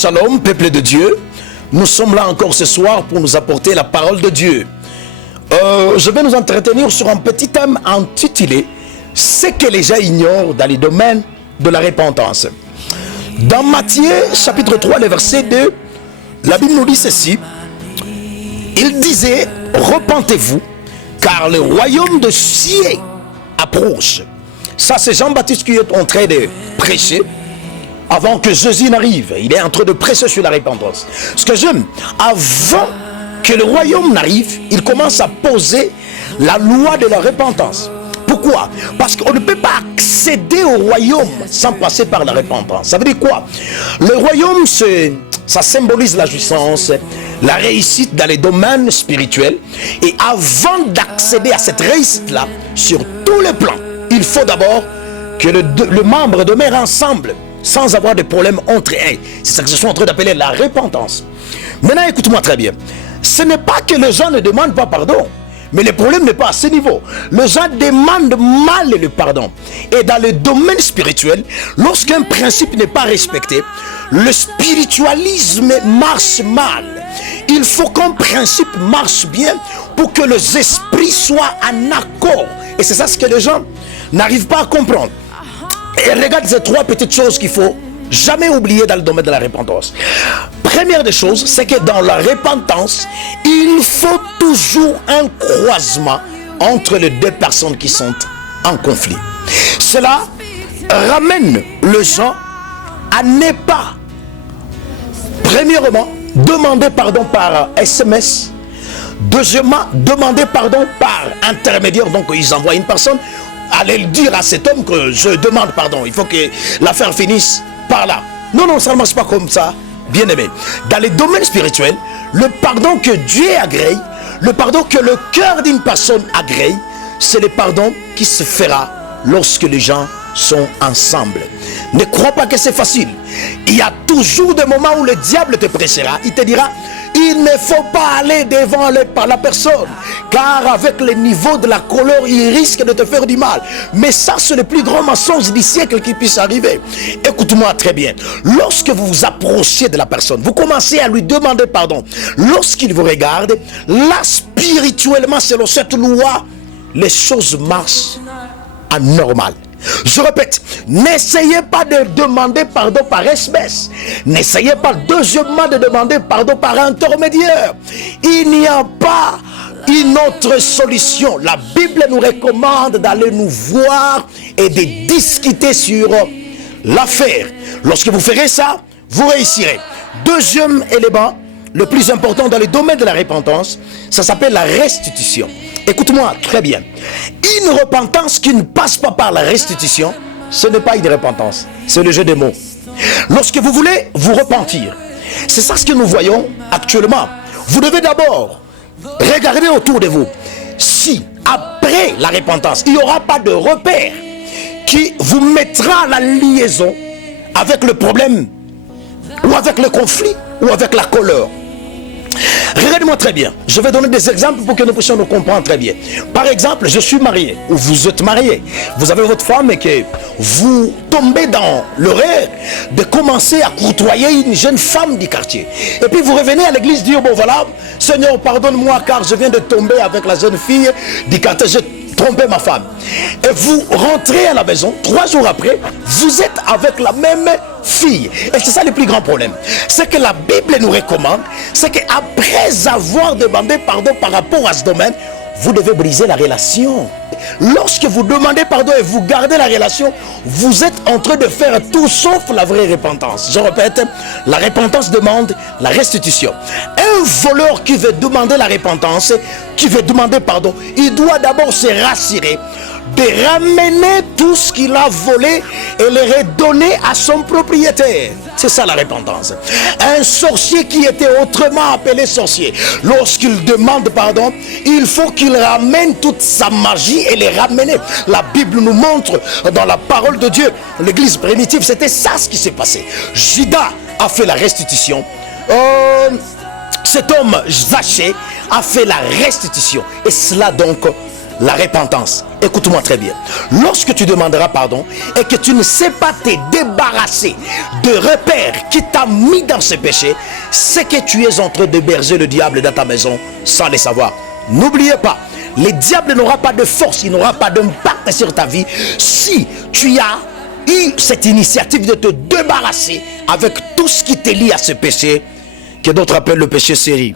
Shalom, peuple de Dieu. Nous sommes là encore ce soir pour nous apporter la parole de Dieu. Je vais nous entretenir sur un petit thème intitulé « Ce que les gens ignorent dans les domaines de la repentance ». Dans Matthieu chapitre 3, le verset 2, la Bible nous dit ceci. Il disait « Repentez-vous, car le royaume de cieux approche ». Ça, c'est Jean-Baptiste qui est en train de prêcher avant que Jésus n'arrive. Il est en train de prêcher sur la repentance. Ce que j'aime, avant que le royaume n'arrive, il commence à poser la loi de la repentance. Pourquoi? Parce qu'on ne peut pas accéder au royaume sans passer par la repentance. Ça veut dire quoi? Le royaume, ça symbolise la jouissance, la réussite dans les domaines spirituels. Et avant d'accéder à cette réussite-là, sur tous les plans, il faut d'abord que le membre demeure ensemble, sans avoir de problème entre eux. C'est ça que je suis en train d'appeler la repentance. Maintenant, écoute-moi très bien. Ce n'est pas que les gens ne demandent pas pardon, mais le problème n'est pas à ce niveau. Les gens demandent mal le pardon. Et dans le domaine spirituel, lorsqu'un principe n'est pas respecté, le spiritualisme marche mal. Il faut qu'un principe marche bien pour que les esprits soient en accord. Et c'est ça ce que les gens n'arrivent pas à comprendre. Et regarde ces trois petites choses qu'il faut jamais oublier dans le domaine de la repentance. Première des choses, c'est que dans la repentance, il faut toujours un croisement entre les deux personnes qui sont en conflit. Cela ramène les gens à ne pas, premièrement, demander pardon par SMS. Deuxièmement, demander pardon par intermédiaire. Donc ils envoient une personne aller le dire à cet homme que je demande pardon. Il faut que l'affaire finisse par là. Non, non, ça ne marche pas comme ça, bien aimé. Dans les domaines spirituels, le pardon que Dieu agrée, le pardon que le cœur d'une personne agrée, c'est le pardon qui se fera lorsque les gens sont ensemble. Ne crois pas que c'est facile. Il y a toujours des moments où le diable te pressera. Il te dira, il ne faut pas aller devant la personne, car avec le niveau de la colère, il risque de te faire du mal. Mais ça, c'est le plus grand mensonge du siècle qui puisse arriver. Écoute-moi très bien. Lorsque vous vous approchez de la personne, vous commencez à lui demander pardon. Lorsqu'il vous regarde, là, spirituellement, selon cette loi, les choses marchent anormal. Je répète, n'essayez pas de demander pardon par espèce. N'essayez pas deuxièmement de demander pardon par intermédiaire. Il n'y a pas une autre solution. La Bible nous recommande d'aller nous voir et de discuter sur l'affaire. Lorsque vous ferez ça, vous réussirez. Deuxième élément, le plus important dans le domaine de la repentance, ça s'appelle la restitution. Écoute-moi très bien. Une repentance qui ne passe pas par la restitution, ce n'est pas une repentance, c'est le jeu des mots. Lorsque vous voulez vous repentir, c'est ça ce que nous voyons actuellement. Vous devez d'abord regarder autour de vous. Si après la repentance, il n'y aura pas de repère qui vous mettra à la liaison avec le problème, ou avec le conflit, ou avec la colère. Regardez-moi très bien. Je vais donner des exemples pour que nous puissions nous comprendre très bien. Par exemple, je suis marié, ou vous êtes marié. Vous avez votre femme et que vous tombez dans l'erreur de commencer à côtoyer une jeune femme du quartier. Et puis vous revenez à l'église dire, bon voilà, Seigneur, pardonne-moi car je viens de tomber avec la jeune fille du quartier. J'ai trompé ma femme. Et vous rentrez à la maison, 3 jours après, vous êtes avec la même fille. Et c'est ça le plus grand problème. C'est que la Bible nous recommande, c'est qu'après avoir demandé pardon par rapport à ce domaine, vous devez briser la relation. Lorsque vous demandez pardon et vous gardez la relation, vous êtes en train de faire tout sauf la vraie repentance. Je répète, la repentance demande la restitution. Un voleur qui veut demander la repentance, qui veut demander pardon, il doit d'abord se rassurer de ramener tout ce qu'il a volé et le redonner à son propriétaire. C'est ça la repentance. Un sorcier qui était autrement appelé sorcier, lorsqu'il demande pardon, il faut qu'il ramène toute sa magie et les ramener. La Bible nous montre dans la parole de Dieu, l'église primitive, c'était ça ce qui s'est passé. Judas a fait la restitution. Cet homme Zachée a fait la restitution. Et cela donc la repentance. Écoute-moi très bien. Lorsque tu demanderas pardon et que tu ne sais pas te débarrasser de repères qui t'a mis dans ce péché, c'est que tu es en train d'héberger le diable dans ta maison sans le savoir. N'oubliez pas, le diable n'aura pas de force, il n'aura pas d'impact sur ta vie si tu as eu cette initiative de te débarrasser avec tout ce qui te lie à ce péché que d'autres appellent le péché série.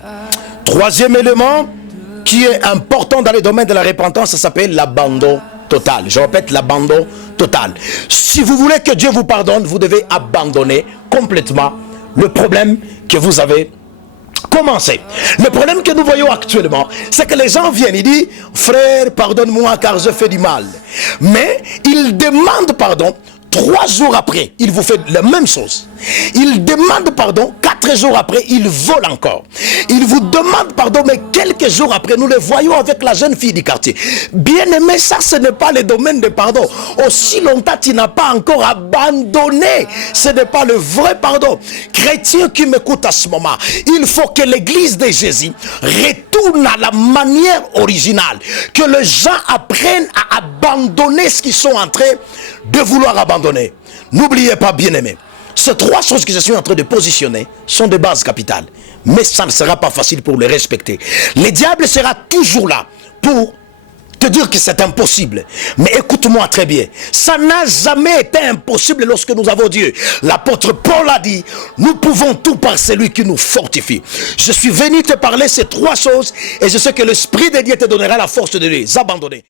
Troisième élément qui est important dans le domaine de la repentance, ça s'appelle l'abandon total. Je répète, l'abandon total. Si vous voulez que Dieu vous pardonne, vous devez abandonner complètement le problème que vous avez commencé. Le problème que nous voyons actuellement, c'est que les gens viennent, ils disent, frère, pardonne-moi car je fais du mal. Mais ils demandent pardon. 3 jours après, il vous fait la même chose. Il demande pardon. 4 jours après, il vole encore. Il vous demande pardon, mais quelques jours après, nous le voyons avec la jeune fille du quartier. Bien aimé, ça, ce n'est pas le domaine de pardon. Aussi longtemps, tu n'as pas encore abandonné. Ce n'est pas le vrai pardon. Chrétien qui m'écoute à ce moment, il faut que l'église de Jésus retourne à la manière originale. Que les gens apprennent à abandonner ce qu'ils sont en train de vouloir abandonner. N'oubliez pas, bien-aimé, ces 3 choses que je suis en train de positionner sont de bases capitales. Mais ça ne sera pas facile pour les respecter. Le diable sera toujours là pour te dire que c'est impossible. Mais écoute-moi très bien. Ça n'a jamais été impossible lorsque nous avons Dieu. L'apôtre Paul a dit, nous pouvons tout par celui qui nous fortifie. Je suis venu te parler ces 3 choses et je sais que l'Esprit de Dieu te donnera la force de les abandonner.